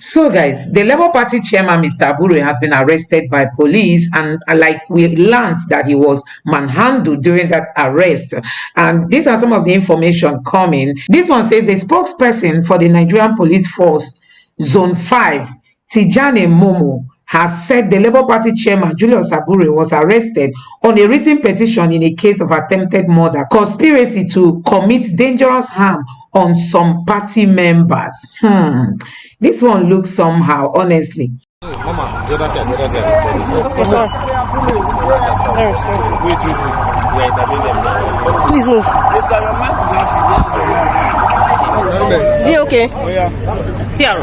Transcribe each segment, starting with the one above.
So, guys, the Labour Party chairman, Mr. Abure, has been arrested by police, and like we learned that he was manhandled during that arrest. And these are some of the information coming. This one says the spokesperson for the Nigerian Police Force, Zone 5, Tijani Momo, has said the Labour Party chairman, Julius Abure, was arrested on a written petition in a case of attempted murder, conspiracy to commit dangerous harm on some party members. This one looks somehow, honestly. Mama, the other side. Okay, sorry. Wait. Please move. Is it okay? Oh, yeah. Here.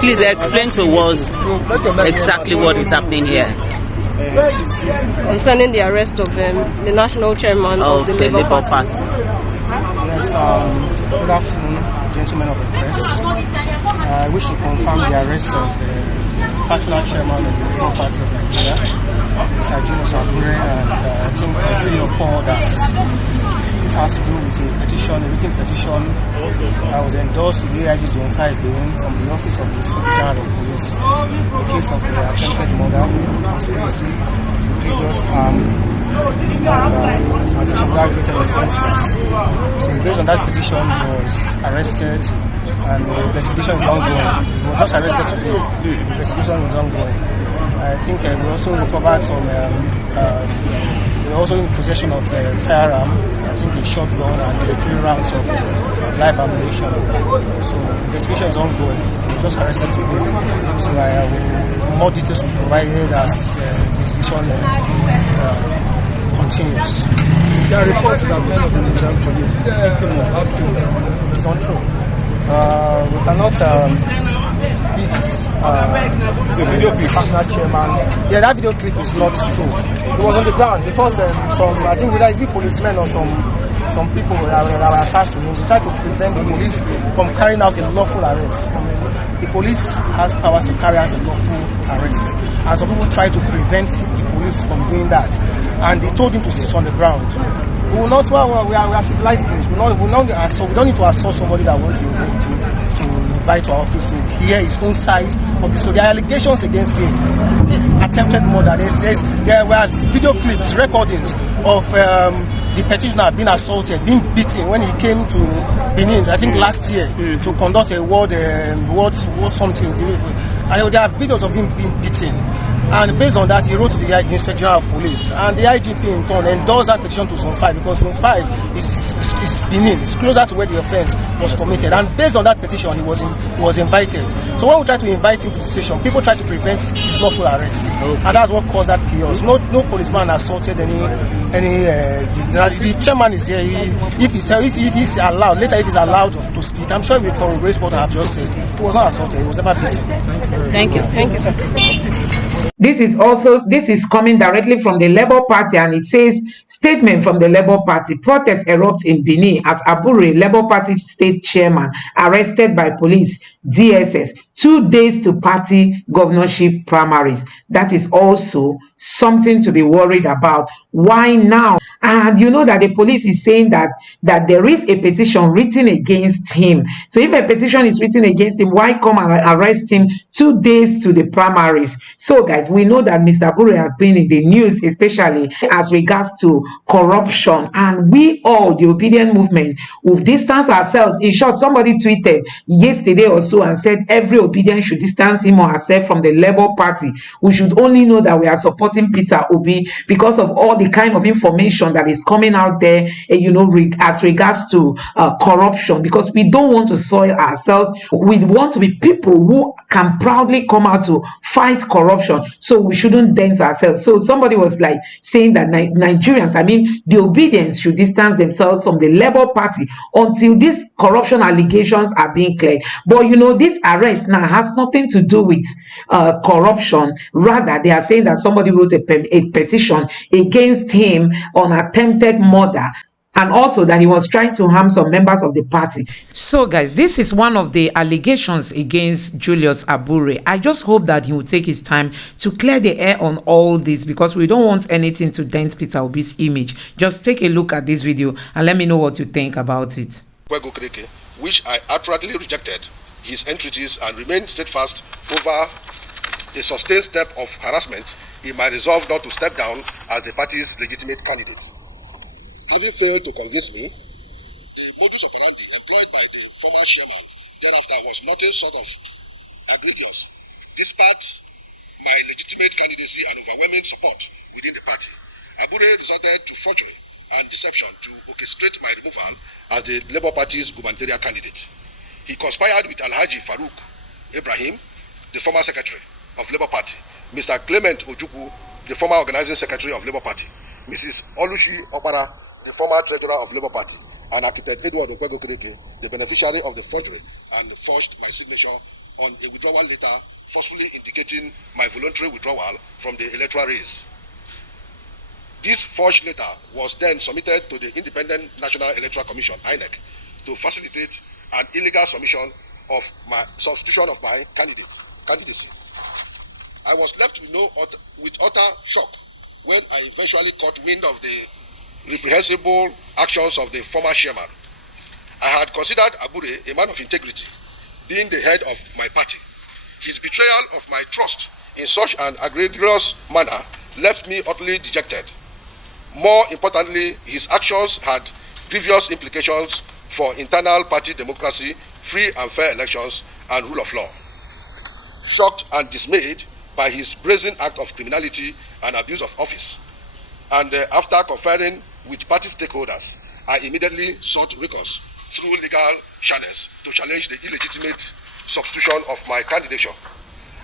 Please explain to us exactly what is happening here. Concerning the arrest of the national chairman of the Labour Party. Yes, good afternoon, gentlemen of the press. I wish to confirm the arrest of the factional chairman of the Labour Party of Nigeria, Mr. Julius Abure, and I think 3 or 4 others. This has to do with a written petition that was endorsed to the AIG Zone 5 from the Office of the Inspector General of Police in the case of the attempted murder, conspiracy, previous harm, and related offences. So based on that petition, he was arrested and the investigation is ongoing. He was just arrested today. The investigation is ongoing. I think we also recovered some, we were also in possession of a firearm, I think a shotgun and 3 rounds of live ammunition. So the investigation is ongoing. He was just arrested today. So I will more details will be provided as the investigation continues. There are reports that men of the Nigerian police It's not true. We cannot beat the video clip. National chairman. Yeah, that video clip is not true. It was on the ground because I think whether it's policemen or some people that were attached to him, they tried to prevent the police from carrying out a lawful arrest. The police has powers to carry out a lawful arrest, and some people try to prevent the police from doing that. And they told him to sit on the ground. We will not. We are civilized beings. We don't need to assault somebody that wants to invite to our office to hear his own side of the story. There are allegations against him. Attempted murder. There were video clips, recordings of the petitioner being assaulted, being beaten when he came to Benin, I think last year, to conduct a world something. And there are videos of him being beaten. And based on that, he wrote to the Inspector General of Police. And the IGP in turn endorsed that petition to Zone 5 because Zone 5 is Benin. It's closer to where the offense was committed. And based on that petition, he was invited. So when we tried to invite him to the station, people tried to prevent his lawful arrest. Okay. And that's what caused that chaos. No policeman assaulted any the chairman is here. If he's allowed, later if he's allowed to speak, I'm sure we will corroborate what I have just said. He was not assaulted. He was never beaten. Thank you, sir. This is coming directly from the Labour Party, and it says, statement from the Labour Party: protests erupt in Benin as Abure, Labour Party state chairman, arrested by police, DSS, 2 days to party governorship primaries. That is also something to be worried about. Why now? And you know that the police is saying that there is a petition written against him. So if a petition is written against him, why come and arrest him 2 days to the primaries? So guys, we know that Mr. Abure has been in the news, especially as regards to corruption, and we all, the obedient movement, we've distanced ourselves. In short, somebody tweeted yesterday or so and said every obedient should distance him or herself from the Labour Party. We should only know that we are supporting Peter Obi because of all the kind of information that is coming out there, as regards to corruption, because we don't want to soil ourselves. We want to be people who can proudly come out to fight corruption, so we shouldn't dent ourselves. So somebody was like saying that Nigerians, the obedience, should distance themselves from the Labour Party until these corruption allegations are being cleared. But this arrest now has nothing to do with corruption. Rather, they are saying that somebody wrote a petition against him on attempted murder, and also that he was trying to harm some members of the party. So guys, this is one of the allegations against Julius Abure. I just hope that he will take his time to clear the air on all this, because we don't want anything to dent Peter Obi's image. Just take a look at this video and let me know what you think about it. Which I outrightly rejected his entreaties and remained steadfast over a sustained step of harassment in my resolve not to step down as the party's legitimate candidate. Having failed to convince me, the modus operandi employed by the former chairman thereafter was nothing short of egregious, despite my legitimate candidacy and overwhelming support within the party. Abure resorted to forgery and deception to orchestrate my removal as the Labour Party's gubernatorial candidate. He conspired with Alhaji Farouk Ibrahim, the former secretary of Labour Party, Mr. Clement Ojukwu, the former organizing secretary of Labour Party, Mrs. Olushi Opara, the former treasurer of Labour Party, and architect Edward Okwego Kedeke, the beneficiary of the forgery, and forged my signature on a withdrawal letter forcefully indicating my voluntary withdrawal from the electoral race. This forged letter was then submitted to the Independent National Electoral Commission, INEC, to facilitate an illegal substitution of my candidacy. I was left with utter shock when I eventually caught wind of the reprehensible actions of the former chairman. I had considered Abure a man of integrity, being the head of my party. His betrayal of my trust in such an egregious manner left me utterly dejected. More importantly, his actions had grievous implications for internal party democracy, free and fair elections, and rule of law. Shocked and dismayed by his brazen act of criminality and abuse of office, and after conferring with party stakeholders, I immediately sought recourse through legal channels to challenge the illegitimate substitution of my candidature.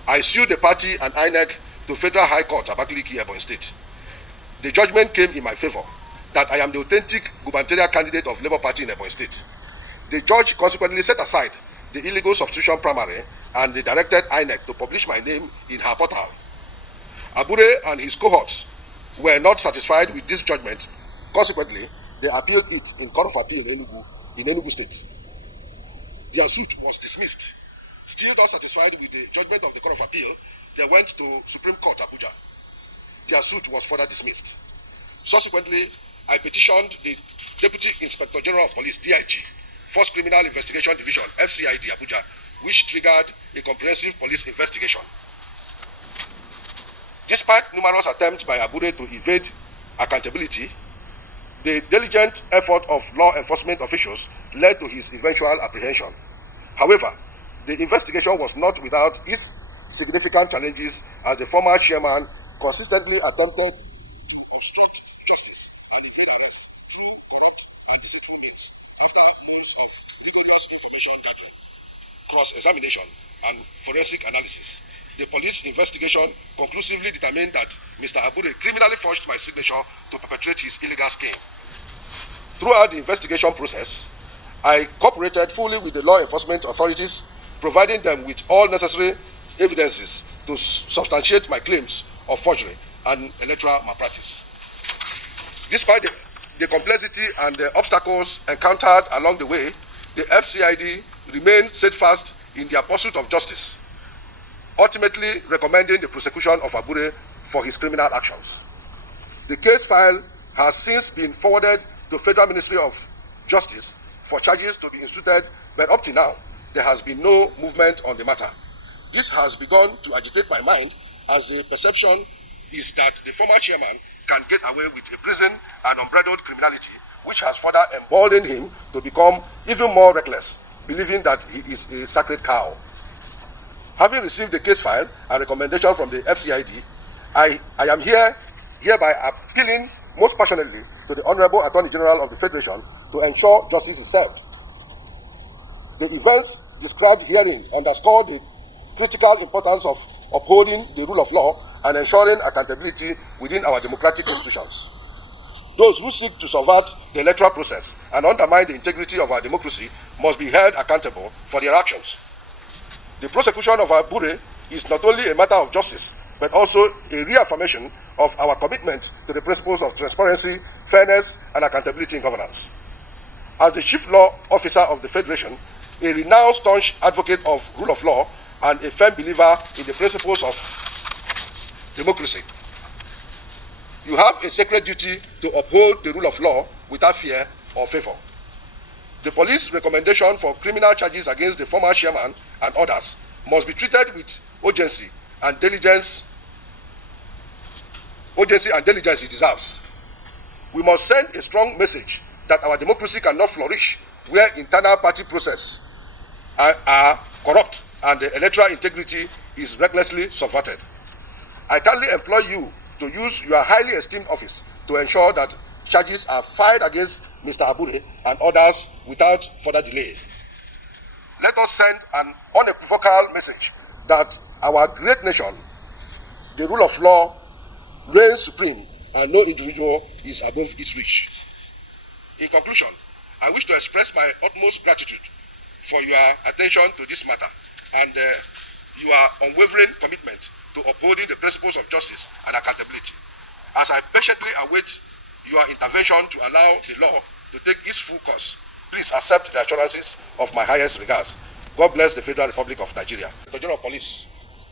I sued the party and INEC to Federal High Court, Abakaliki, Ebonyi State. The judgment came in my favor that I am the authentic gubernatorial candidate of Labour Party in Ebonyi State. The judge consequently set aside the illegal substitution primary and they directed INEC to publish my name in her portal. Abure and his cohorts were not satisfied with this judgment. Consequently, they appealed it in Court of Appeal in Enugu State. Their suit was dismissed. Still not satisfied with the judgment of the Court of Appeal, they went to Supreme Court, Abuja. Their suit was further dismissed. Subsequently, I petitioned the Deputy Inspector General of Police, DIG, First Criminal Investigation Division, FCID, Abuja, which triggered a comprehensive police investigation. Despite numerous attempts by Abure to evade accountability, the diligent effort of law enforcement officials led to his eventual apprehension. However, the investigation was not without its significant challenges, as the former chairman consistently attempted to obstruct justice and evade arrest through corrupt and deceitful means after months of rigorous information gathering, cross-examination, and forensic analysis. The police investigation conclusively determined that Mr. Abure criminally forged my signature to perpetrate his illegal scheme. Throughout the investigation process, I cooperated fully with the law enforcement authorities, providing them with all necessary evidences to substantiate my claims of forgery and electoral malpractice. Despite the complexity and the obstacles encountered along the way, the FCID remained steadfast in their pursuit of justice, ultimately recommending the prosecution of Abure for his criminal actions. The case file has since been forwarded to Federal Ministry of Justice for charges to be instituted, but up to now, there has been no movement on the matter. This has begun to agitate my mind, as the perception is that the former chairman can get away with a brazen and unbridled criminality, which has further emboldened him to become even more reckless, believing that he is a sacred cow. Having received the case file and recommendation from the FCID, I am hereby appealing most passionately to the Honorable Attorney General of the Federation to ensure justice is served. The events described herein underscore the critical importance of upholding the rule of law and ensuring accountability within our democratic institutions. Those who seek to subvert the electoral process and undermine the integrity of our democracy must be held accountable for their actions. The prosecution of Abure is not only a matter of justice, but also a reaffirmation of our commitment to the principles of transparency, fairness, and accountability in governance. As the Chief Law Officer of the Federation, a renowned staunch advocate of rule of law, and a firm believer in the principles of democracy, you have a sacred duty to uphold the rule of law without fear or favor. The police recommendation for criminal charges against the former chairman and others must be treated with urgency and diligence it deserves. We must send a strong message that our democracy cannot flourish where internal party processes are corrupt and the electoral integrity is recklessly subverted. I kindly implore you to use your highly esteemed office to ensure that charges are filed against Mr. Abure and others without further delay. Let us send an unequivocal message that our great nation, the rule of law, reigns supreme and no individual is above its reach. In conclusion, I wish to express my utmost gratitude for your attention to this matter and your unwavering commitment to upholding the principles of justice and accountability. As I patiently await your intervention to allow the law to take its full course, please accept the assurances of my highest regards. God bless the Federal Republic of Nigeria. The General Police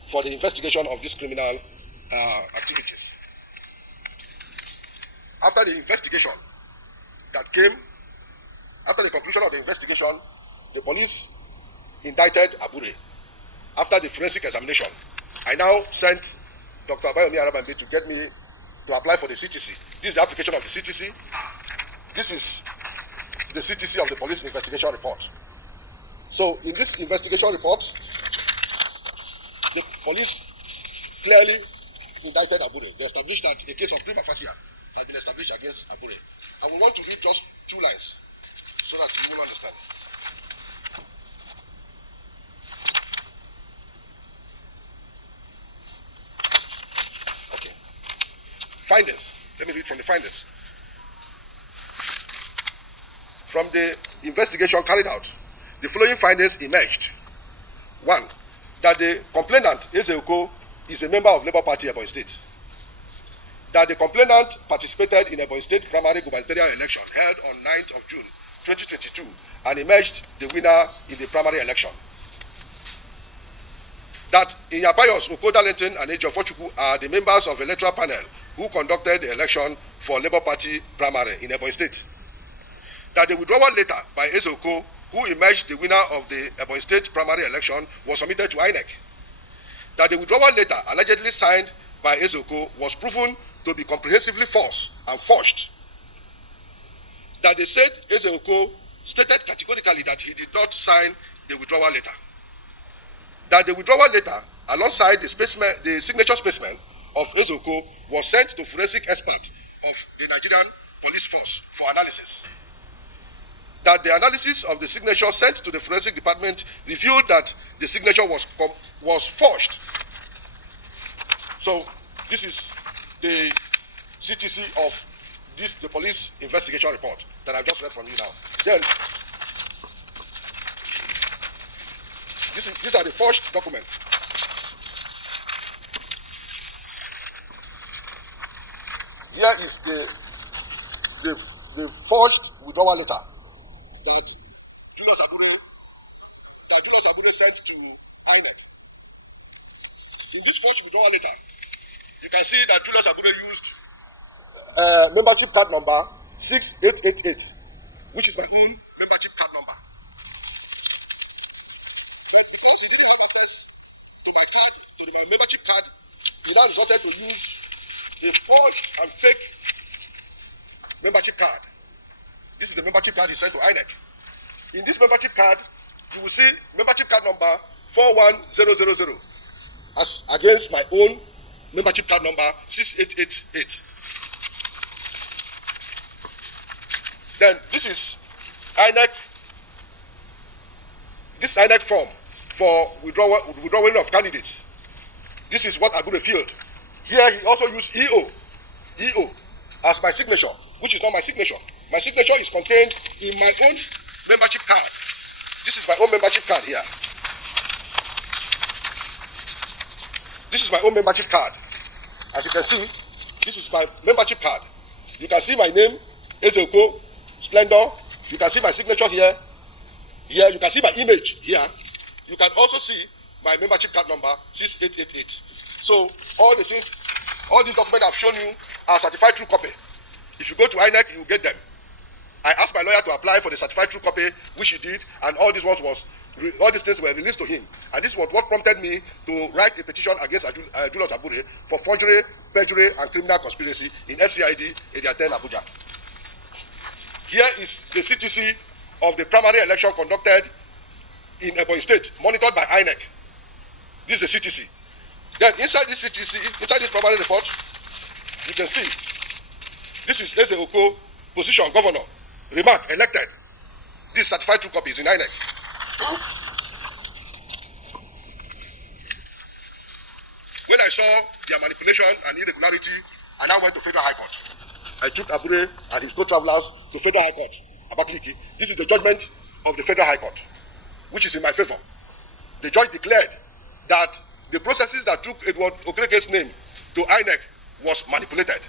for the investigation of these criminal activities. After the investigation that came, after the conclusion of the investigation, the police indicted Abure. After the forensic examination, I now sent Dr. Abayomi Arabambe to get me to apply for the CTC. This is the application of the CTC. This is the CTC of the police investigation report. So in this investigation report, the police clearly indicted Abure. They established that a case of prima facie has been established against Abure. I will want to read just 2 lines so that you will understand. Okay. Findings. Let me read from the findings. From the investigation carried out, the following findings emerged. 1. That the complainant, Ezeoko, is a member of Labour Party Ebonyi State. That the complainant participated in Ebonyi State primary gubernatorial election held on 9th of June 2022 and emerged the winner in the primary election. That Inyapayos Okodalentin and Ejo Fochukwu are the members of the electoral panel who conducted the election for Labour Party primary in Ebonyi State. That the withdrawal letter by Ezeoko, who emerged the winner of the Ebonyi State primary election, was submitted to INEC. That the withdrawal letter allegedly signed by Ezeoko was proven to be comprehensively false and forged. That they said Ezeoko stated categorically that he did not sign the withdrawal letter. That the withdrawal letter, alongside the signature specimen of Ezeoko, was sent to forensic expert of the Nigerian Police Force for analysis. That the analysis of the signature sent to the forensic department revealed that the signature was forged. So this is the CTC of the police investigation report that I've just read from you now. Then these are the forged documents. Here is the forged withdrawal letter that Julius Abure sent to INEC. In this forged withdrawal letter, you can see that Julius Abure used membership card number 6888, which is my own membership card number. But because he didn't have access to my membership card, he now resorted to use a forged and fake membership card. This is the membership card he sent to INEC. In this membership card, you will see membership card number 41000 as against my own membership card number 6888. Then this is INEC form for withdrawing of candidates. This is what Abure filled. Here he also used EO as my signature, which is not my signature. My signature is contained in my own membership card. This is my own membership card here. This is my own membership card. As you can see, this is my membership card. You can see my name, Ezeoko Splendor. You can see my signature here. Here, you can see my image here. You can also see my membership card number 6888. So all these documents I've shown you are certified true copy. If you go to INEC, you get them. I asked my lawyer to apply for the certified true copy, which he did, and all these ones was all these things were released to him. And this was what prompted me to write a petition against Julius Abure for forgery, perjury, and criminal conspiracy in FCID Area 10 Abuja. Here is the CTC of the primary election conducted in Ebonyi State, monitored by INEC. This is the CTC. Then inside this CTC, inside this primary report, you can see this is Eze Oko, position governor, remark, elected. This certified true copy is in INEC. When I saw their manipulation and irregularity, I now went to Federal High Court. I took Abure and his co-travelers to Federal High Court, Abakaliki. This is the judgment of the Federal High Court, which is in my favor. The judge declared that the processes that took Edward Okereke's name to INEC was manipulated.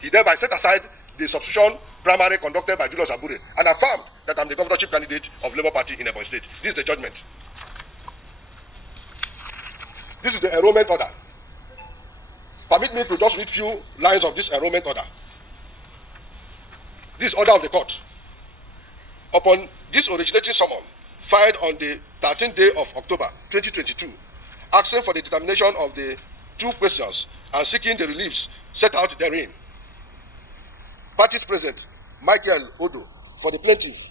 He thereby set aside the substitution primary conducted by Julius Abure and affirmed that I'm the governorship candidate of Labour Party in Ebonyi State. This is the judgment. This is the enrollment order. Permit me to just read few lines of this enrollment order. This order of the court. Upon this originating summon, filed on the 13th day of October 2022, asking for the determination of the two questions and seeking the reliefs set out therein. Parties present: Michael Odo for the plaintiff,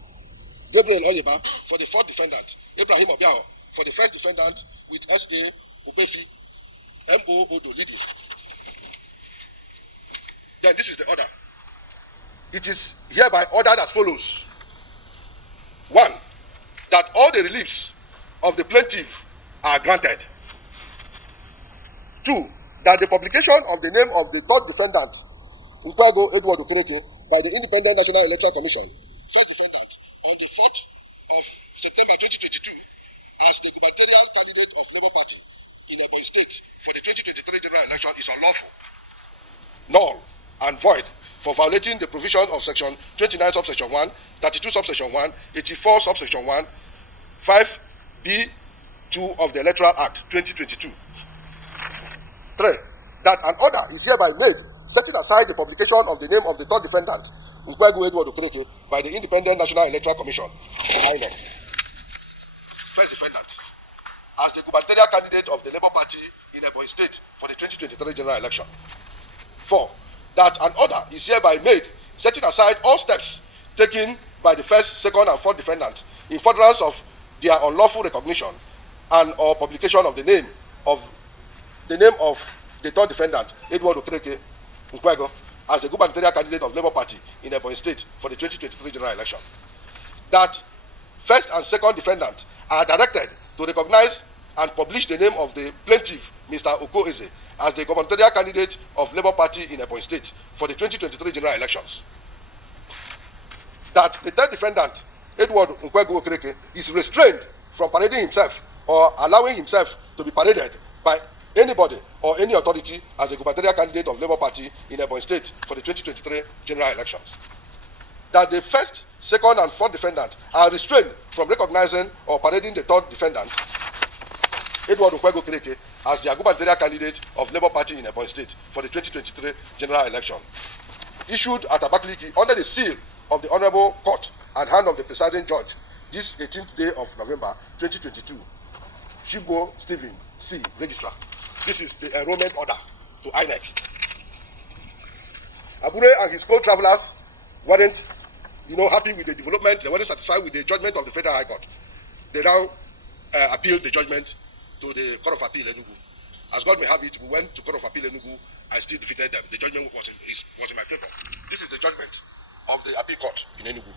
Gabriel Oyeba for the fourth defendant, Ibrahim Obiao for the first defendant, with S.A. Ubefi, M.O. Odo leading. Then this is the order. It is hereby ordered as follows. 1. That all the reliefs of the plaintiff are granted. 2. That the publication of the name of the third defendant, Nkwago Edward Okereke, by the Independent National Electoral Commission, first defendant, on the 4th of September 2022, as the gubernatorial candidate of Labour Party in Ebonyi State for the 2023 general election is unlawful, null, and void for violating the provisions of section 29 subsection 1, 32 subsection 1, 84 subsection 1, 5B2 of the Electoral Act 2022. 3. That an order is hereby made setting aside the publication of the name of the third defendant, Nkwago Edward Okereke, by the Independent National Electoral Commission, INEC. First defendant, as the gubernatorial candidate of the Labour Party in Ebonyi State for the 2023 general election. 4. That an order is hereby made setting aside all steps taken by the first, second, and fourth defendant in furtherance of their unlawful recognition and or publication of the name of the third defendant, Edward Okereke Nkwago, as the gubernatorial candidate of Labour Party in Ebonyi State for the 2023 general election. That first and second defendant are directed to recognize and publish the name of the plaintiff, Mr. Oko Eze, as the gubernatorial candidate of Labour Party in Ebonyi State for the 2023 general elections. That the third defendant, Edward Nkwago Okereke, is restrained from parading himself or allowing himself to be paraded by anybody or any authority as the gubernatorial candidate of Labour Party in Ebonyi State for the 2023 general elections. That the first, second, and fourth defendant are restrained from recognizing or parading the third defendant, Edward Nkwago Okereke, as their gubernatorial candidate of Labour Party in Ebonyi State for the 2023 general election. Issued at Abakaliki under the seal of the Honorable Court and hand of the presiding judge this 18th day of November 2022. Shigbo Stephen C. Registrar. This is the enrollment order to INEC. Abure and his co-travelers weren't, happy with the development. They weren't satisfied with the judgment of the Federal High Court. They now appealed the judgment to the Court of Appeal Enugu. As God may have it, we went to Court of Appeal Enugu. I still defeated them. The judgment was in my favor. This is the judgment of the appeal court in Enugu.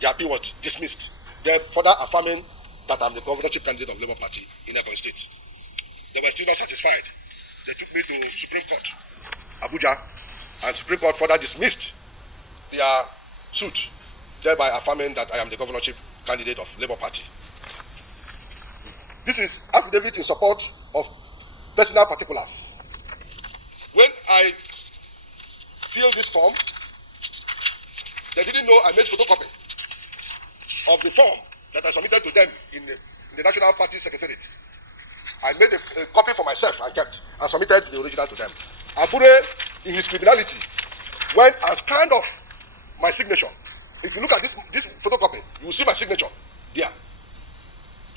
The appeal was dismissed. They further affirming that I'm the governorship candidate of Labour Party in Ebonyi State. They were still not satisfied. They took me to Supreme Court, Abuja, and Supreme Court further dismissed their suit, thereby affirming that I am the governorship candidate of Labour Party. This is affidavit in support of personal particulars. When I filled this form, they didn't know I made photocopy of the form that I submitted to them in the National Party Secretariat. I made a copy for myself and kept and submitted the original to them. Abure, in his criminality, went and scanned off my signature. If you look at this photocopy, you will see my signature there.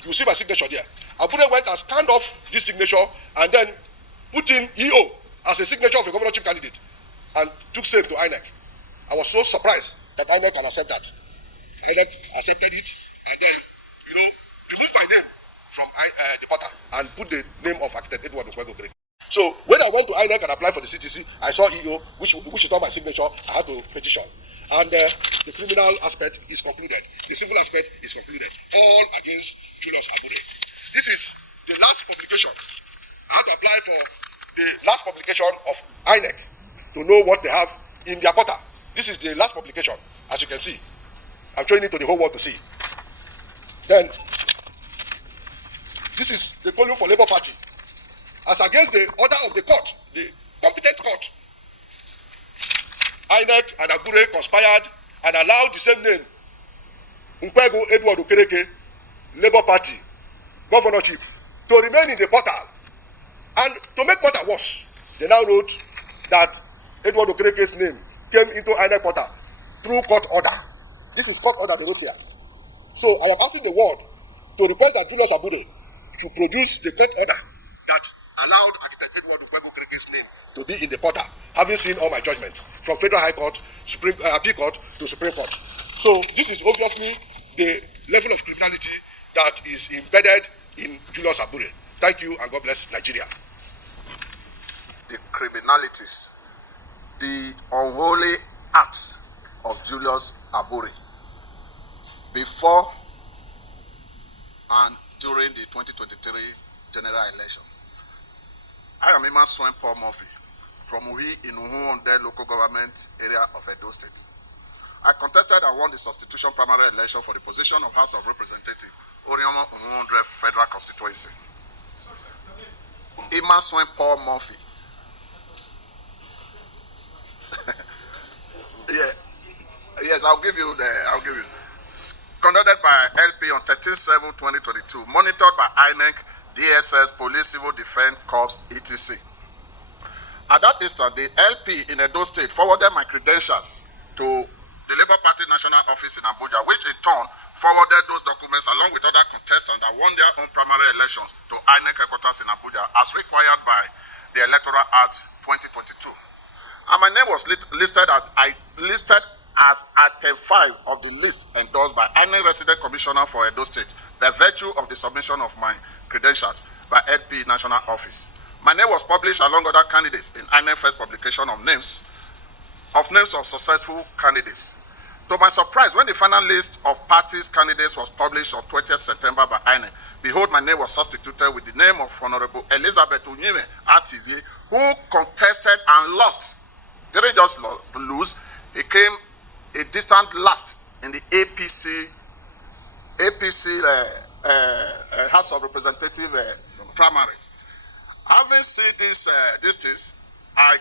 You see my signature there. Abure went and scanned off this signature and then put in EO as a signature of a governorship candidate and took same to INEC. I was so surprised that INEC can accept that. INEC accepted it and then, removed my name from the portal and put the name of architect Edward Okwego Greg. So when I went to INEC and applied for the CTC, I saw EO, which is not my signature. I had to petition. And the criminal aspect is concluded. The civil aspect is concluded. All against Julius Abure. This is the last publication. I had to apply for the last publication of INEC to know what they have in their portal. This is the last publication, as you can see. I'm showing it to the whole world to see. Then, this is the column for Labour Party. As against the order of the court, the competent court, INEC and Abure conspired and allowed the same name, Nkwego Edward Okereke, Labour Party, governorship, to remain in the portal. And to make matter worse, they now wrote that Edward Okereke's name came into INEC portal through court order. This is court order they wrote here. So I am asking the world to request that Julius Abure should produce the court order that allowed architect Edward Okereke's name to be in the portal, having seen all my judgments from Federal High Court, Appeal Court to Supreme Court. So this is obviously the level of criminality that is embedded in Julius Abure. Thank you and God bless Nigeria. The criminalities, the unholy acts of Julius Abure before and during the 2023 general election. I am Emma Swen Paul Murphy from Uhi in Uhunde local government area of Edo State. I contested and won the substitution primary election for the position of House of Representative, Oriama Uhunde Federal Constituency. Emma Swen Paul Murphy. Yes, I'll give you. Conducted by LP on 13/7/2022, monitored by INEC, DSS, Police, Civil Defense Corps, etc. At that instant, the LP in Edo State forwarded my credentials to the Labour Party National Office in Abuja, which in turn forwarded those documents along with other contestants that won their own primary elections to INEC headquarters in Abuja as required by the Electoral Act 2022. And my name was listed as item 5 of the list endorsed by INEC Resident Commissioner for Edo State by virtue of the submission of my credentials by LP National Office. My name was published along other candidates in INEC first publication of names of successful candidates. To my surprise, when the final list of parties' candidates was published on 20th September by INEC, behold, my name was substituted with the name of Honorable Elizabeth Unyime RTV, who contested and lost. Didn't just lose, he came a distant last in the APC House of Representative primaries. Having seen these things, I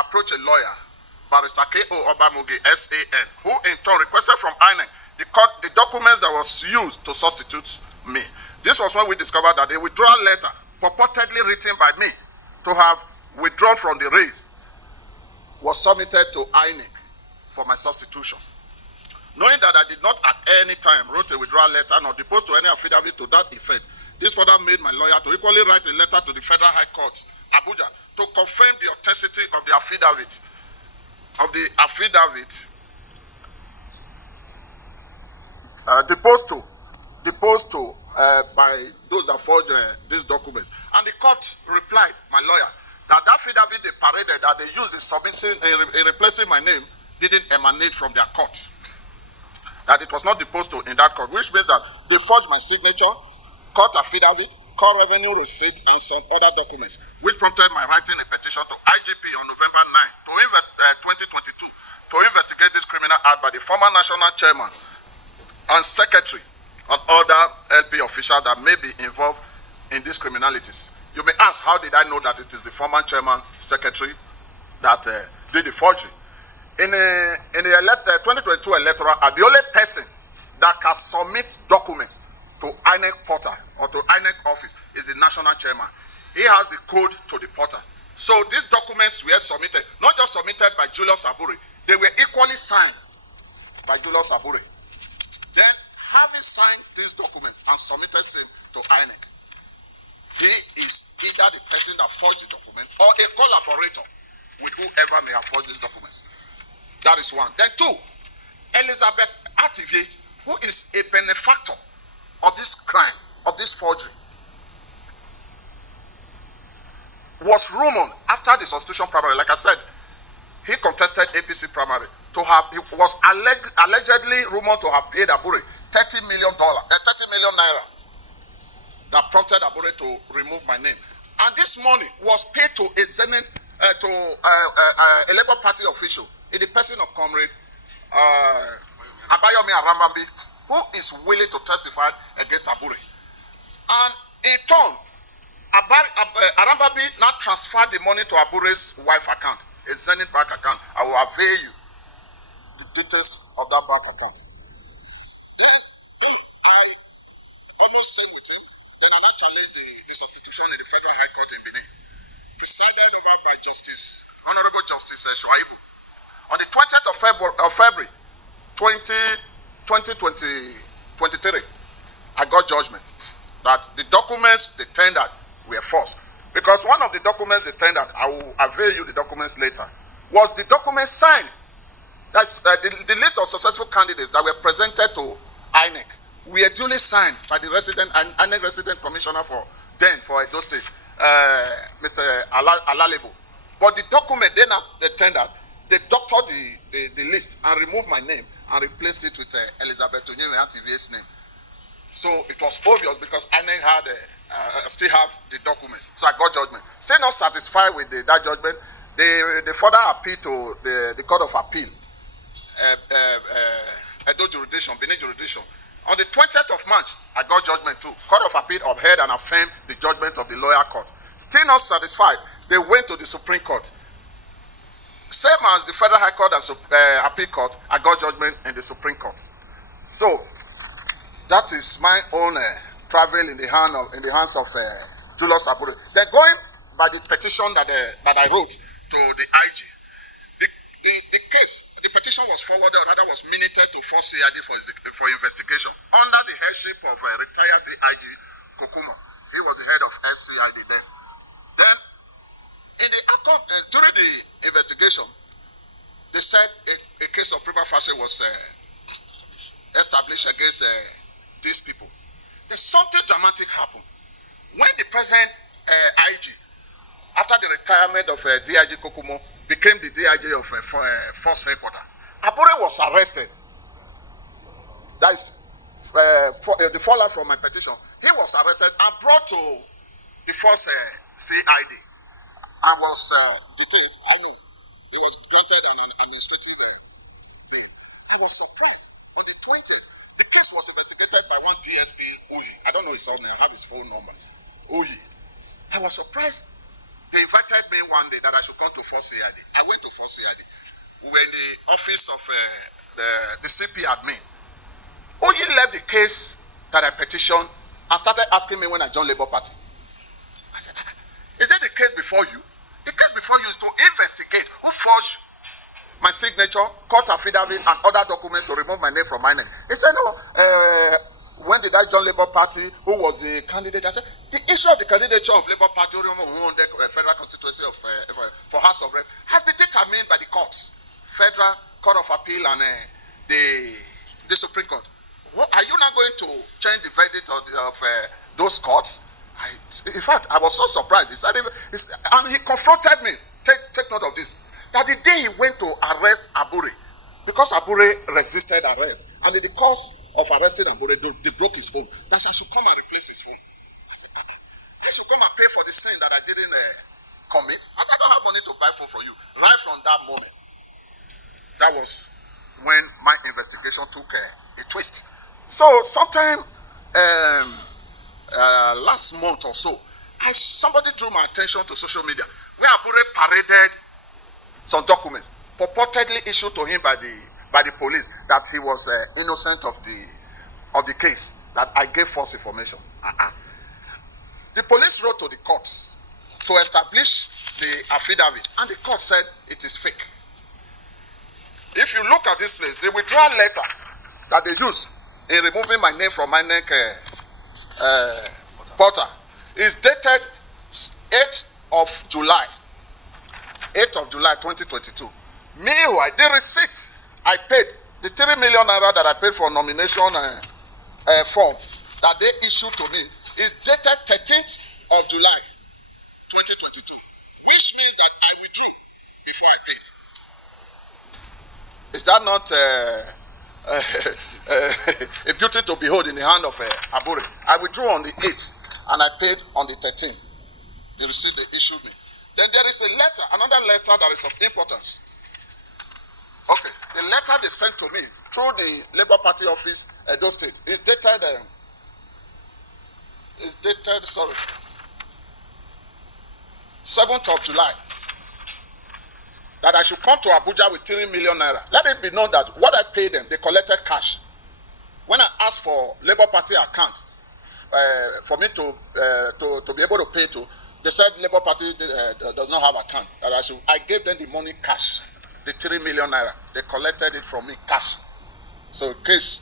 approached a lawyer, Barrister K.O. Obamuge, SAN, who in turn requested from INEC the documents that was used to substitute me. This was when we discovered that a withdrawal letter, purportedly written by me to have withdrawn from the race, was submitted to INEC for my substitution. Knowing that I did not at any time wrote a withdrawal letter nor deposed to any affidavit to that effect, this further made my lawyer to equally write a letter to the Federal High Court, Abuja, to confirm the authenticity of the affidavit. Deposed to by those that forged these documents. And the court replied, my lawyer, that affidavit they paraded that they used in submitting in replacing my name didn't emanate from their court. That it was not deposed to in that court, which means that they forged my signature, court affidavit, court revenue receipt, and some other documents, which prompted my writing a petition to IGP on November 9, 2022, to investigate this criminal act by the former national chairman and secretary and other LP officials that may be involved in these criminalities. You may ask, how did I know that it is the former chairman, secretary that did the forgery? In the 2022 electoral act, the only person that can submit documents to INEC portal or to INEC office is the national chairman. He has the code to the portal. So these documents were submitted, not just submitted by Julius Abure, they were equally signed by Julius Abure. Then having signed these documents and submitted same to INEC, he is either the person that forged the document or a collaborator with whoever may have forged these documents. That is one. Then two, Elizabeth Ativier, who is a benefactor of this crime, of this forgery, was rumored after the substitution primary. Like I said, he contested APC primary to have, he was allegedly rumored to have paid Abure $30 million naira that prompted Abure to remove my name. And this money was paid to a Zenith, a Labour Party official in the person of Comrade Abayomi Arambabi, who is willing to testify against Abure. And in turn, Arambabi now transferred the money to Abure's wife account, a Zenith bank account. I will avail you the details of that bank account. Then I almost same with him. Then I challenged the substitution in the Federal High Court in Benin, presided over by Honorable Justice Shuaibu. On the 20th of February 2023, I got judgment that the documents they tendered were false. Because one of the documents they tendered, I will avail you the documents later, was the document signed. That's the list of successful candidates that were presented to INEC were duly signed by the INEC resident commissioner for Edo State, Mr. Alalebo. But the document they tendered, they doctored the list and removed my name and replaced it with Elizabeth Onyewuyativie's name. So it was obvious because INEC had still have the documents. So I got judgment. Still not satisfied with that judgment, they further appealed to the Court of Appeal, Edo jurisdiction, Benin jurisdiction. On the 20th of March, I got judgment too. Court of Appeal upheld and affirmed the judgment of the lower court. Still not satisfied, they went to the Supreme Court. Same as the Federal High Court and Appeal Court, I got judgment in the Supreme Court. So that is my own travel in the hands of Julius Abure. They're going by the petition that I wrote to the IG. The case, the petition was forwarded, or rather was minuted to 4CID for investigation under the headship of retired IG Kokuma. He was the head of FCID then. Then, during the investigation, they said a case of prima facie was established against these people. There's something dramatic happened. When the present IG, after the retirement of DIG Kokumo, became the DIG of Force Headquarters, Abure was arrested. That is the fallout from my petition. He was arrested and brought to the Force CID and was detained. I know. He was granted an administrative bail. I was surprised. On the 20th, the case was investigated by one DSP, Oyi. I don't know his own name. I have his phone number. Oyi. I was surprised. They invited me one day that I should come to 4CID. I went to 4CID. We were in the office of the CP admin. Oyi left the case that I petitioned and started asking me when I joined Labour Party. I said, is it the case before you? The case before you is to investigate who forged my signature, court affidavit, and other documents to remove my name from INEC. He said, no, when did I join Labour Party? Who was the candidate? I said, the issue of the candidature of Labour Party who won the federal constituency for House of Rep has been determined by the courts, Federal Court of Appeal and the Supreme Court. Are you not going to change the verdict of those courts? In fact, I was so surprised. And he confronted me. Take note of this. That the day he went to arrest Abure, because Abure resisted arrest, and in the course of arresting Abure, they broke his phone. That I should come and replace his phone. I said, he should come and pay for the sin that I didn't commit. I said, I don't have money to buy phone for you. Right from that moment, that was when my investigation took a twist. So sometime last month or so, somebody drew my attention to social media where Abure paraded some documents purportedly issued to him by the police that he was innocent of the case, that I gave false information. The police wrote to the courts to establish the affidavit, and the court said it is fake. If you look at this place, the withdrawal letter that they used in removing my name from INEC portal is dated 8th of July 2022. Meanwhile, the receipt I paid, the 3 million naira that I paid for nomination form that they issued to me is dated 13th of July 2022, which means that I withdrew before I paid. Is that not a beauty to behold in the hand of Abure? I withdrew on the 8th and I paid on the 13th. The receipt they issued me. Then there is a letter, another letter that is of importance. Okay, the letter they sent to me through the Labour Party office, Edo State, is dated. Sorry, 7th of July. That I should come to Abuja with 3 million naira. Let it be known that what I paid them, they collected cash. When I asked for Labour Party account for me to be able to pay to, they said Labour Party does not have account. That I gave them the money cash, the 3 million naira. They collected it from me cash. So in case,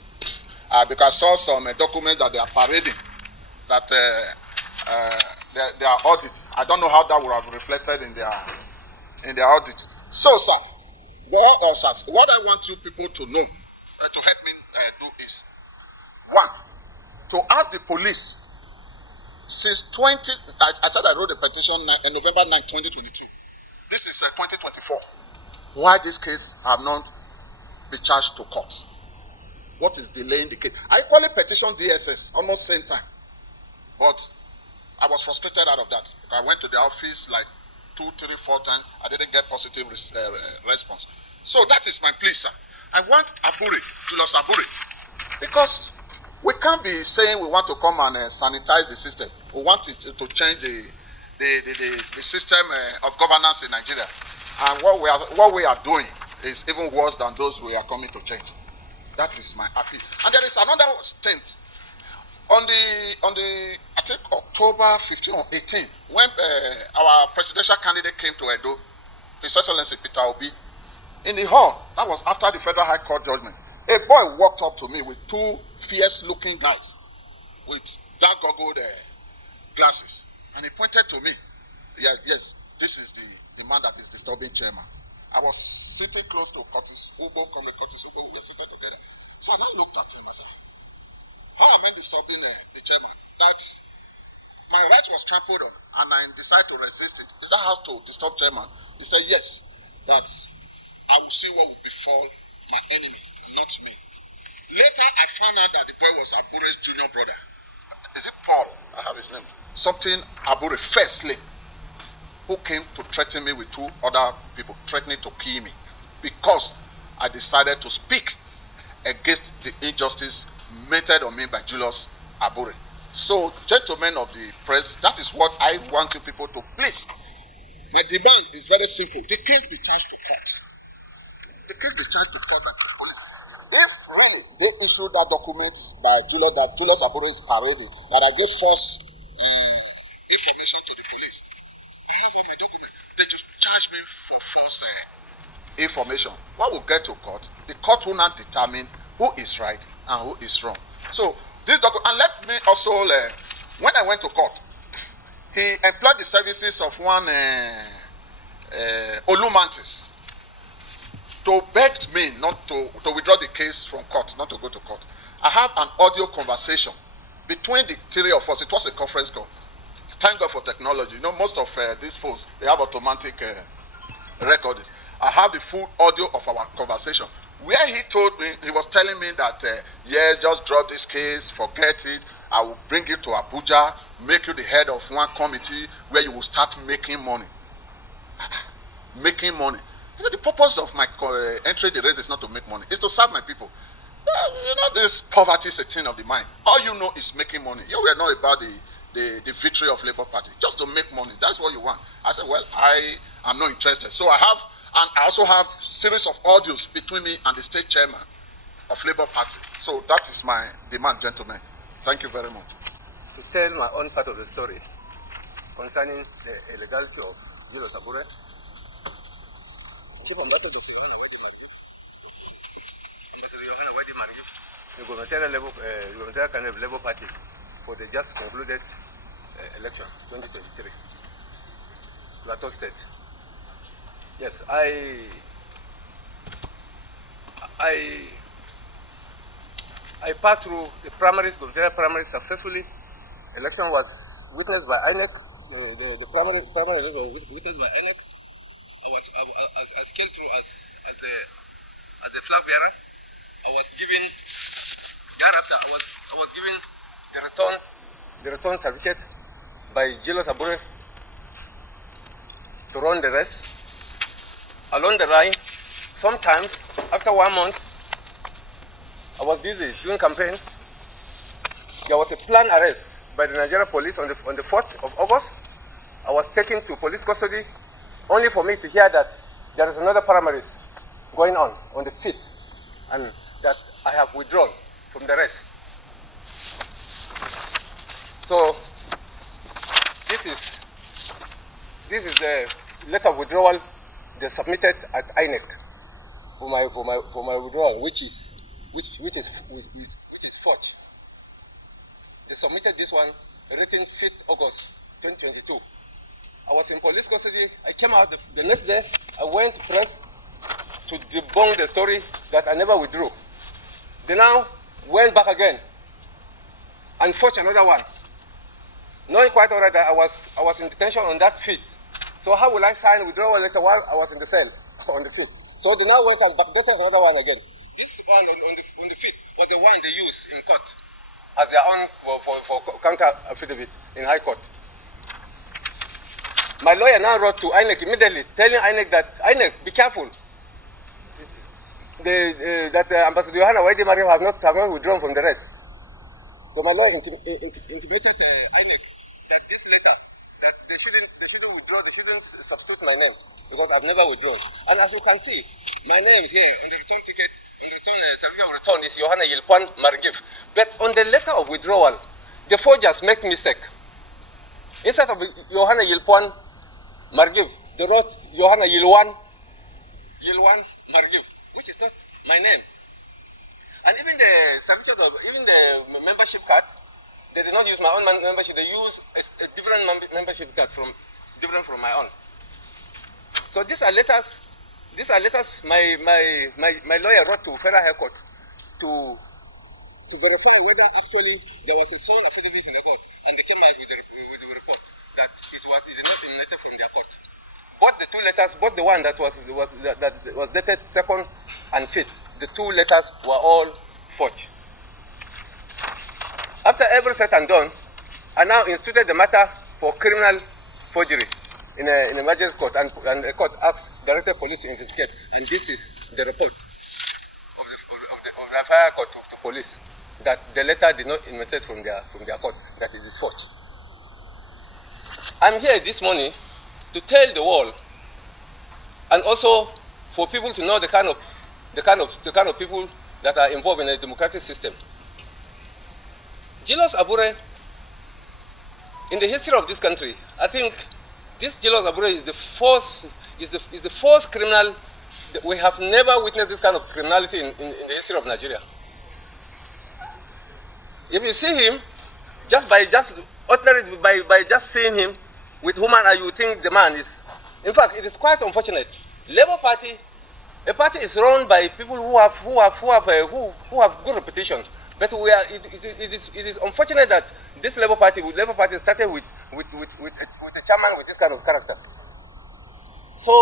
because I saw some documents that they are parading, that they are audit. I don't know how that would have reflected in their audit. So, sir, what I want you people to know, to help me do is, 1, to ask the police, since I said I wrote a petition November 9, 2022. This is 2024. Why this case have not been charged to court? What is delaying the case? I equally petitioned DSS almost same time, but I was frustrated out of that. I went to the office like 2, 3, 4 times. I didn't get positive response. So that is my plea, sir. I want Abure, Julius Abure, because we can't be saying we want to come and sanitize the system. We want it to change the system of governance in Nigeria. And what we are doing is even worse than those we are coming to change. That is my appeal. And there is another thing. On the I think October 15 or 18, when our presidential candidate came to Edo, His Excellency Peter Obi, in the hall, that was after the Federal High Court judgment, a boy walked up to me with 2 fierce-looking guys with dark goggled glasses, and he pointed to me. Yes, this is the man that is disturbing chairman. I was sitting close to Curtis Ugo, Curtis Ugo, we were sitting together. So I looked at him and said, how am I disturbing the chairman? That my right was trampled on and I decided to resist it. Is that how to disturb chairman? He said, yes, that I will see what will befall my enemy, not me. Later, I found out that the boy was Abure's junior brother. Is it Paul? I have his name. Something Abure firstly, who came to threaten me with 2 other people, threatening to kill me because I decided to speak against the injustice meted on me by Julius Abure. So, gentlemen of the press, that is what I want you people to please. My demand is very simple. The case be charged to court. The case be charged to court by the police. If really they issued that document by Julius Abure is parading, that I gave false information to the police, I have my document. They just charge me for false information. When we get to court, the court will not determine who is right and who is wrong. So this document, and let me also, when I went to court, he employed the services of one Olumantis to beg me not to withdraw the case from court, not to go to court. I have an audio conversation between the 3 of us. It was a conference call. Thank God for technology. You know, most of these phones, they have automatic recording. I have the full audio of our conversation, where he told me, he was telling me that, yes, just drop this case, forget it. I will bring you to Abuja, make you the head of one committee where you will start making money. Making money. He said, the purpose of my entry the race is not to make money, it's to serve my people. You know, this poverty is a thing of the mind. All you know is making money. You were not about the victory of Labour Party, just to make money. That's what you want. I said, well, I am not interested. So I also have series of audios between me and the state chairman of Labour Party. So that is my demand, gentlemen. Thank you very much. To tell my own part of the story concerning the illegality of Julius Abure, Chief Ambassador Dr. Yohana Wedi Margif, the gubernatorial candidate of Labour Party for the just concluded election 2023, Plateau State. Yes, I passed through the gubernatorial primaries successfully. Election was witnessed by INEC. The primary election was witnessed by INEC. I scaled through as the flag bearer. I was given thereafter. I was given the return certificate by Julius Abure to run the race. Along the line, sometimes after 1 month, I was busy doing campaign. There was a planned arrest by the Nigeria police on the 4th of August. I was taken to police custody only for me to hear that there is another primaries going on the 5th and that I have withdrawn from the race. So this is the letter of withdrawal they submitted at INEC for my withdrawal, which is forged. They submitted this one written 5th August 2022. I was in police custody. I came out the next day. I went to press to debunk the story that I never withdrew. They now went back again and forged another one, knowing quite alright that I was in detention on that 5th. So how will I sign withdrawal letter while I was in the cell on the 5th? So they now went and backdated another one again. This one on the 5th was the one they used in court as their own for counter affidavit in High Court. My lawyer now wrote to INEC immediately, telling INEC that INEC, be careful. That Ambassador Yohana Waidemari have not withdrawn from the rest. So my lawyer intimated INEC that this letter, that they shouldn't withdraw, they shouldn't substitute my name because I've never withdrawn. And as you can see, my name is here on the return ticket, on the certificate of return is Yohana Yilpuan Margif. But on the letter of withdrawal, the forgers make mistake. Instead of Yohana Yilpuan Margif, they wrote Yohana Yilwan Margif, which is not my name. And even the certificate of, even the membership card, they did not use my own membership. They use a different membership card different from my own. So these are letters. These are letters my lawyer wrote to Federal High Court to verify whether actually there was a sworn affidavit in the court, and they came out with the report that it did not emanate from their court. Both the two letters, both the one that was dated 2nd and 5th, the two letters were all forged. After every said and done, I now instituted the matter for criminal forgery in a magistrate court, and the court asked director police to investigate, and this is the report of the fire court to police that the letter did not emanate from their court, that it is forged. I'm here this morning to tell the world, and also for people to know the kind of people that are involved in a democratic system. Julius Abure, in the history of this country, I think this Julius Abure is the first criminal. We have never witnessed this kind of criminality in the history of Nigeria. If you see him, by just seeing him with whom you think the man is. In fact, it is quite unfortunate. Labour Party, a party is run by people who have good reputations. But it is unfortunate that this Labour Party started with a chairman with this kind of character. So,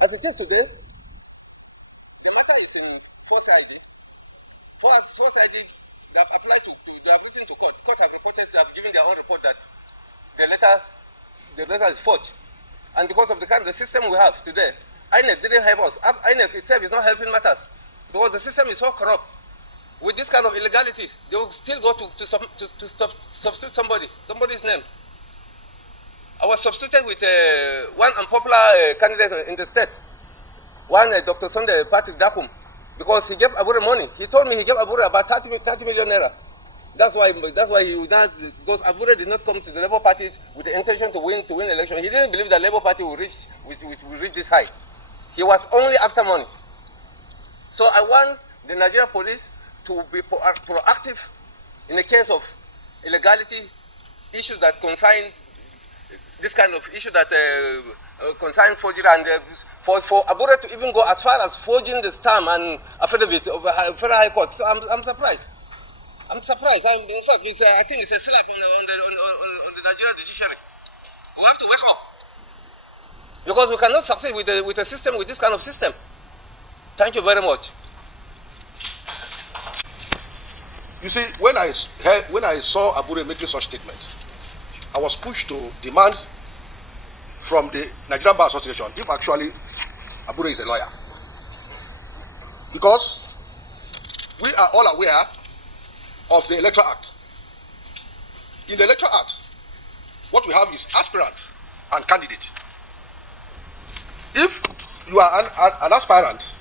as it is today, the matter is in Force ID. Force ID, they have applied they have written to court. Court have reported, they have given their own report that the letter is forged. And because of the system we have today, INEC didn't help us. INEC itself is not helping matters because the system is so corrupt. With this kind of illegality, they will still go to substitute somebody's name. I was substituted with one unpopular candidate in the state, Dr. Sunday Patrick Dakum, because he gave Abure money. He told me he gave Abure about 30 million naira. That's why he would not, because Abure did not come to the Labour Party with the intention to win election. He didn't believe the Labour Party would reach this high. He was only after money. So I want the Nigeria police to be proactive in the case of illegality, issues that concern this kind of issue that concern forgery, and for Abure to even go as far as forging the stamp and affidavit of Federal High Court. So I'm surprised. I'm surprised. In fact, I think it's a slap on the Nigerian judiciary. We have to wake up, because we cannot succeed with a system, with this kind of system. Thank you very much. You see, when I saw Abure making such statements, I was pushed to demand from the Nigerian Bar Association if actually Abure is a lawyer. Because we are all aware of the Electoral Act. In the Electoral Act, what we have is aspirant and candidate. If you are an aspirant,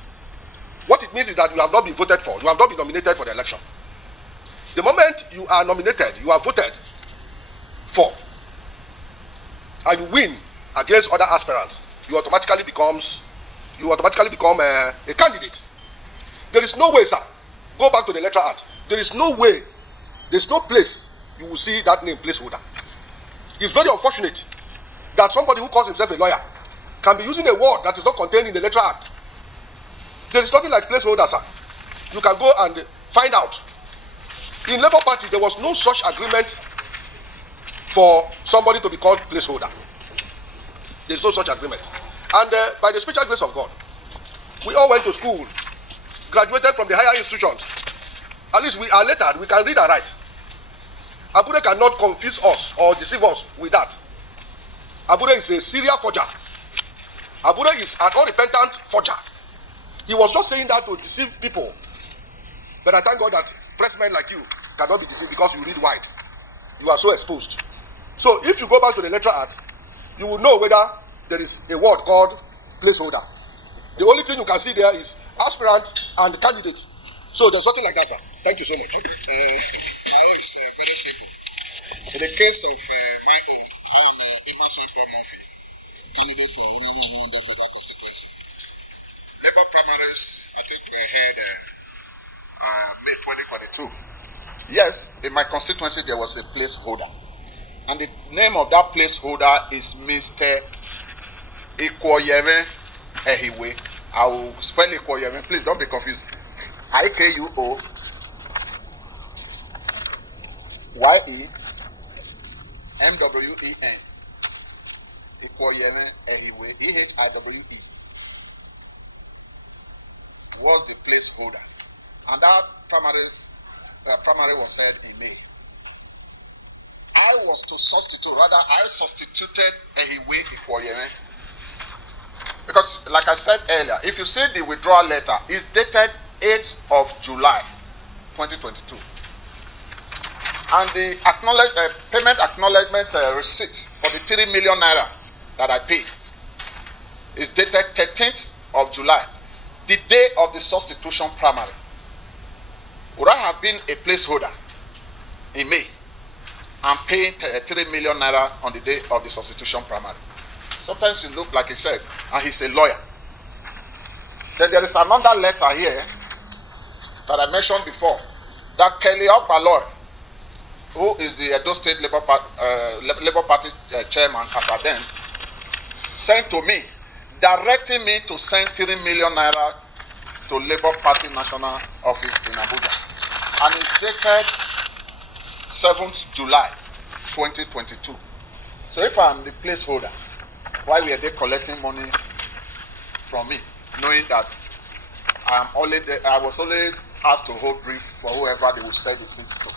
what it means is that you have not been voted for, you have not been nominated for the election. The moment you are nominated, you are voted for, and you win against other aspirants, you automatically become a candidate. There is no way, sir. Go back to the Electoral Act. There is no way, there's no place you will see that name placeholder. It's very unfortunate that somebody who calls himself a lawyer can be using a word that is not contained in the Electoral Act. There is nothing like placeholder, sir. You can go and find out. In Labour Party, there was no such agreement for somebody to be called placeholder. There's no such agreement. And by the special grace of God, we all went to school, graduated from the higher institutions. At least we are lettered, we can read and write. Abure cannot confuse us or deceive us with that. Abure is a serial forger. Abure is an unrepentant forger. He was just saying that to deceive people. But I thank God that pressmen like you cannot be deceived because you read wide. You are so exposed. So if you go back to the Electoral Act, you will know whether there is a word called placeholder. The only thing you can see there is aspirant and candidate. So there's something like that, sir. Thank you so much. My own is very simple. In the case of my own, I am a person from Murphy, candidate for Wonder Federal Constituency. Labour primaries, I think we had May 2022. Yes, in my constituency there was a placeholder. And the name of that placeholder is Mr. Ikoyeme Ehiwe. I will spell Ikoyeme, please don't be confused. IKUOYEME Ikoyeme Ehiwe EHIWE was the placeholder. And that primary was held in May. I substituted Ehiwe Ikoyeme. Because, like I said earlier, if you see the withdrawal letter, it's dated 8th of July, 2022. And the payment acknowledgement receipt for the 3 million naira that I paid is dated 13th of July, the day of the substitution primary. Would I have been a placeholder in May and paying 3 million naira on the day of the substitution primary? Sometimes you look like he said, and he's a lawyer. Then there is another letter here that I mentioned before, that Kelly Okbaloy, who is the Edo State Labour Party chairman as at then, sent to me, directing me to send 3 million naira to Labour Party National Office in Abuja. And it's dated 7th July 2022. So if I'm the placeholder, why were they collecting money from me, knowing that I was only asked to hold brief for whoever they would sell the seat to?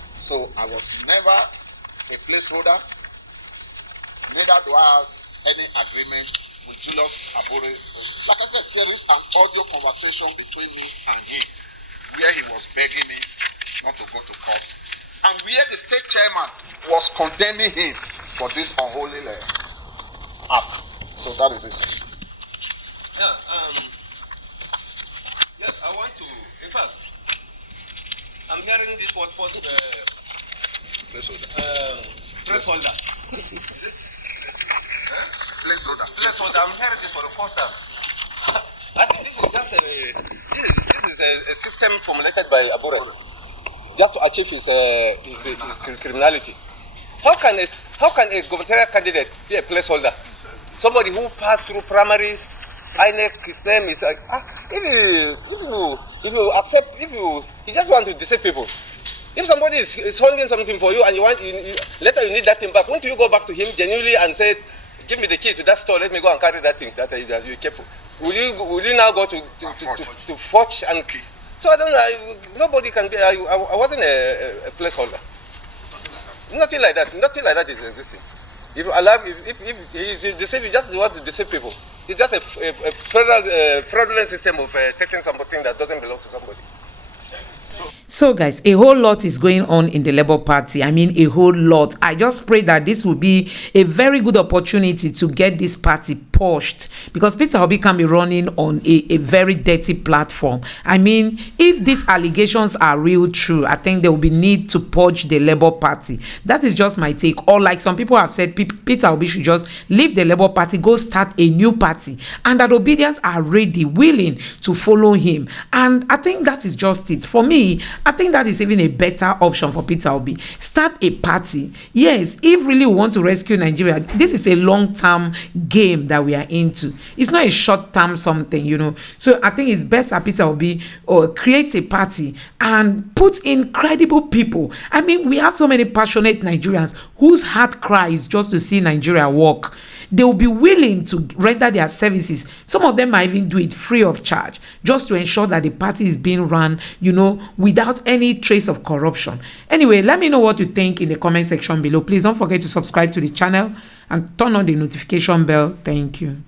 So I was never a placeholder, neither do I have any agreement with Julius Abure. Like I said, there is an audio conversation between me and him where he was begging me not to go to court, and where the state chairman was condemning him for this unholy act. So that is it. Yeah, yes, I want to, in fact, I'm hearing this word first, placeholder. Placeholder. I'm hearing this for the first time. I think this is just this is is a system formulated by Abure just to achieve his criminality. How can a gubernatorial candidate be a placeholder? Somebody who passed through primaries, INEC, his name is if you accept, he just want to deceive people. If somebody is holding something for you and later you need that thing back, won't you go back to him genuinely and say, give me the key to that store, let me go and carry that thing that you kept for? Will you now go to forge and key? So I don't know, nobody can be, I wasn't a placeholder. Nothing like that is existing. If he's deceiving, he just wants to deceive people. It's just a fraudulent system of taking something that doesn't belong to somebody. So guys, a whole lot is going on in the Labour Party. I mean, a whole lot. I just pray that this will be a very good opportunity to get this party pushed, because Peter Obi can be running on a very dirty platform. I mean, if these allegations are real true, I think there will be need to purge the Labour Party. That is just my take. Or like some people have said, Peter Obi should just leave the Labour Party, go start a new party, and that Obedience are ready, willing to follow him. And I think that is just it. For me, I think that is even a better option for Peter Obi. Start a party. Yes, if really we want to rescue Nigeria, this is a long-term game that we are into. It's not a short-term something, you know. So I think it's better Peter Obi creates a party and puts in credible people. I mean, we have so many passionate Nigerians whose heart cries just to see Nigeria work. They will be willing to render their services. Some of them might even do it free of charge, just to ensure that the party is being run, you know, without any trace of corruption. Anyway, let me know what you think in the comment section below. Please don't forget to subscribe to the channel and turn on the notification bell. Thank you.